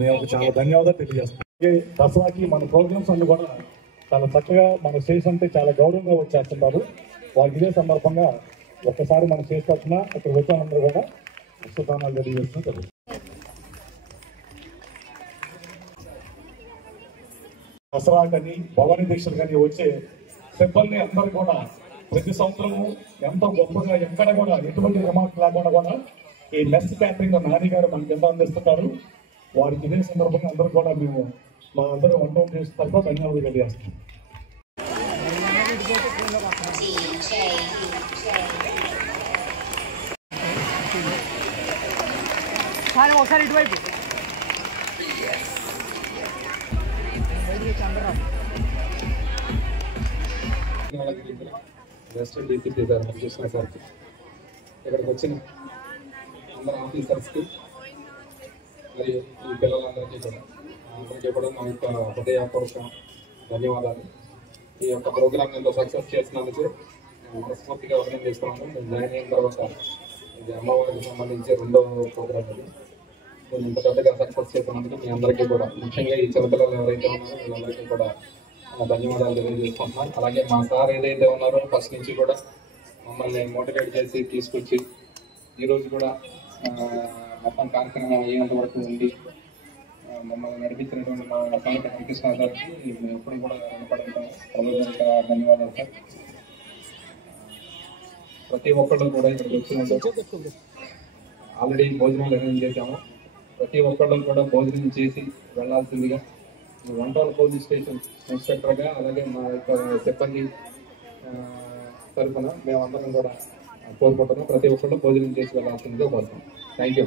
మేము చాలా ధన్యవాదాలు తెలియజేస్తాం. దసరాకి మన ప్రోగ్రామ్స్ అన్ని కూడా చాలా చక్కగా మన స్టేజ్ అంటే చాలా గౌరవంగా వచ్చేస్తుంటారు. వారికి ఇదే సందర్భంగా ఒక్కసారి మన స్టేజ్ తరఫున ఇక్కడ వచ్చానందరూ కూడా శుభాకాంక్షలు తెలియజేస్తున్నాం. దసరా కానీ భవానీ దీక్షలు కానీ వచ్చే సిబ్బంది అందరూ కూడా ప్రతి సంవత్సరము ఎంతో గొప్పగా ఎక్కడ కూడా ఎటువంటి రిమార్క్ లేకుండా కూడా ఈ మెస్ క్యాటరింగ్ నాని గారు మనకి ఎంతో అందిస్తున్నారు. వారికి ఇదే సందర్భంగా అందరూ కూడా మేము మా అందరూ వంట చేసిన తరఫున ధన్యవాదాలు తెలియజేస్తాం. ఒకసారి ఇటువైపు వెస్టర్న్ డీసీపీ గారు కృష్ణ సార్కి, ఇక్కడికి వచ్చిన అందరు ఆఫీసర్స్కి మరియు ఈ పిల్లలందరికీ కూడా మా యొక్క హృదయపూర్వక ధన్యవాదాలు. ఈ యొక్క ప్రోగ్రామ్ ఎంతో సక్సెస్ చేసినందుకు మనస్ఫూర్తిగా అభినందిస్తున్నాను. నేను జాయిన్ అయిన తర్వాత ఇది అమ్మవారికి సంబంధించి 2వ ప్రోగ్రామ్ ఇది. నేను ఇంత పెద్దగా సక్సెస్ చేసినందుకు మీ అందరికీ కూడా, ముఖ్యంగా ఈ చిన్నపిల్లలు ఎవరైతే ఉన్నారో వీళ్ళందరికీ కూడా ధన్యవాదాలు తెలియజేసుకుంటున్నాను. అలాగే మా సార్ ఏదైతే ఉన్నారో ఫస్ట్ నుంచి కూడా మమ్మల్ని మోటివేట్ చేసి తీసుకొచ్చి ఈరోజు కూడా మొత్తం కార్యక్రమం అయ్యేంత వరకు ఉండి మమ్మల్ని నడిపించినటువంటి మా సార్ కృష్ణ సార్కి మేము ఎప్పుడు కూడా రుణపడతాం. ధన్యవాదాలు సార్. ప్రతి ఒక్కళ్ళు కూడా ఇక్కడికి వచ్చినందుకు ఆల్రెడీ భోజనాలు అరేంజ్ చేశాము. ప్రతి ఒక్కళ్ళు కూడా భోజనం చేసి వెళ్లాల్సిందిగా వంటవాళ్ళ పోలీస్ స్టేషన్ ఇన్స్పెక్టర్గా అలాగే మా యొక్క సిబ్బంది తరఫున మేమందరం కూడా కోరుకుంటున్నాం. ప్రతి ఒక్కళ్ళు భోజనం చేసి వెళ్ళాల్సిందిగా కోరుతున్నాం. Thank you.